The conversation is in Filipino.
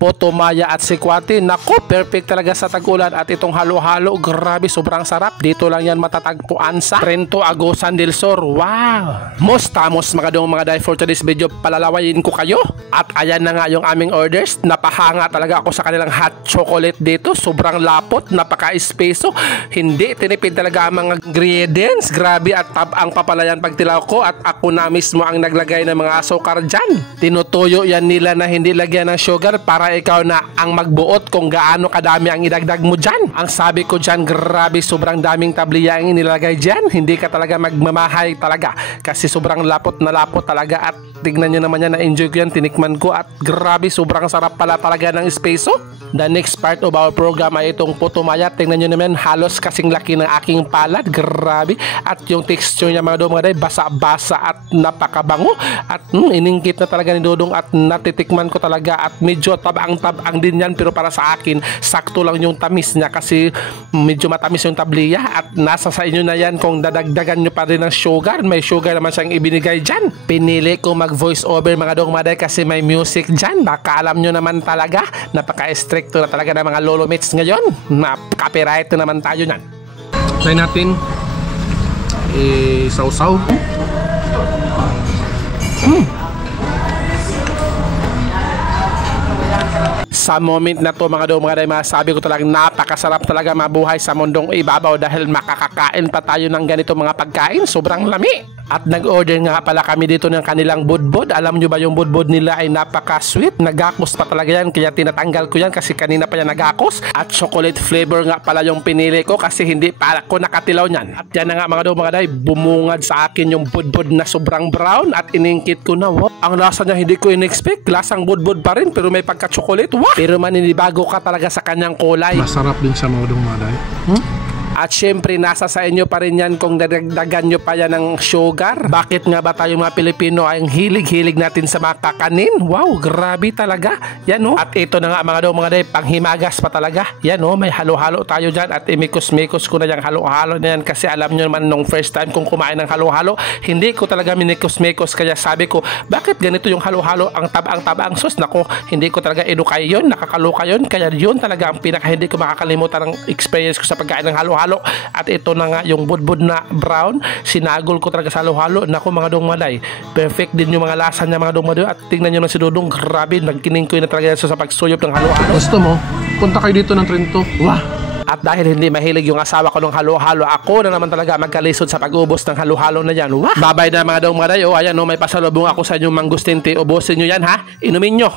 Putumaya at Sikwati. Nako, perfect talaga sa tag-ulan. At itong halo-halo, grabe, sobrang sarap. Dito lang yan matatagpuan sa Trento, Agusan del Sur. Wow! Mostamos mga dong mga day, for today's video, palalawayin ko kayo. At ayan na nga yung aming orders. Napahanga talaga ako sa kanilang hot chocolate dito. Sobrang lapot, napaka-espeso. Hindi, tinipid talaga ang mga ingredients. Grabe at ang papalayan pagtilaw ko. At ako na mismo ang naglagay ng mga asukar dyan. Tinutuyo yan nila na hindi lagyan ng sugar para ikaw na ang magbuot kung gaano kadami ang idagdag mo dyan. Ang sabi ko dyan, grabe, sobrang daming tabliya ang inilagay dyan. Hindi ka talaga magmamahay talaga kasi sobrang lapot na lapot talaga. At tignan nyo naman yan, na-enjoy ko yan, tinikman ko at grabe, sobrang sarap pala talaga ng espeso. The next part of our program ay itong putumaya. Tingnan nyo naman, halos kasing laki ng aking palad. Grabe. At yung texture niya mga dong mga day, basa-basa at napakabango. At iningkit na talaga ni Dodong at natitikman ko talaga. At medyo tabang-tabang din yan, pero para sa akin, sakto lang yung tamis niya kasi medyo matamis yung tabliya. At nasa sa inyo na yan kung dadagdagan nyo pa rin ng sugar. May sugar naman siyang ibinigay dyan. Pinili ko mag-voice over mga dong mga day kasi may music dyan. Baka alam nyo naman talaga, napaka-strict na talaga ng mga lolo mates ngayon. Copyright na naman tayo nan. Try natin sausaw. Sa moment na to mga dong mga day, masabi ko talagang napakasarap talaga mabuhay sa mundong ibabaw dahil makakakain pa tayo ng ganito mga pagkain. Sobrang lami. At nag-order nga pala kami dito ng kanilang budbud. Alam nyo ba yung budbud nila ay napaka-sweet. Nagakos pa talaga yan, kaya tinatanggal ko yan kasi kanina pa yan nagakos. At chocolate flavor nga pala yung pinili ko kasi hindi pa ako nakatilaw niyan. At yan na nga mga mga day, bumungad sa akin yung budbud na sobrang brown at iningkit ko na. Wow, ang lasa niya hindi ko in-expect. Lasang budbud pa rin pero may pagka-chocolate. Wow! Pero maninibago ka talaga sa kanyang kulay. Masarap din sa mga mga day. At syempre nasa sa inyo pa rin yan kung dadagdagan nyo pa yan ng sugar. Bakit nga ba tayo mga Pilipino ay hilig-hilig natin sa mga kakanin? Wow, grabe talaga. Yan o. At ito na nga mga day, panghimagas pa talaga. Yan o, may halo-halo tayo dyan. At imikos-mikos ko na yung halo-halo na yan kasi alam nyo naman nung first time kong kumain ng halo-halo, hindi ko talaga minikos-mikos. Kaya sabi ko, bakit ganito yung halo-halo? Ang taba ang sus. Nako, hindi ko talaga inukay yun. Nakakaloka yun. Kaya yun talaga ang pinaka hindi ko makakalimutan ng experience ko sa pagkain ng halo-halo. At ito na nga yung budbud na brown, sinagol ko talaga sa halo-halo. Naku mga dong maday, perfect din yung mga lasa niya mga dong maday. At tingnan nyo na si Dodong, grabe, nagkining ko na talaga sa pagsuyop ng halo-halo. Gusto mo, punta kayo dito ng Trento. Wah! At dahil hindi mahilig yung asawa ko ng halo-halo, ako na naman talaga magkalisod sa pag-ubos ng halo-halo na yan. Wah! Babay na mga dong maday. O ayan o, may pasalubong ako sa inyong mangustin tea. Ubusin nyo yan ha, inumin nyo.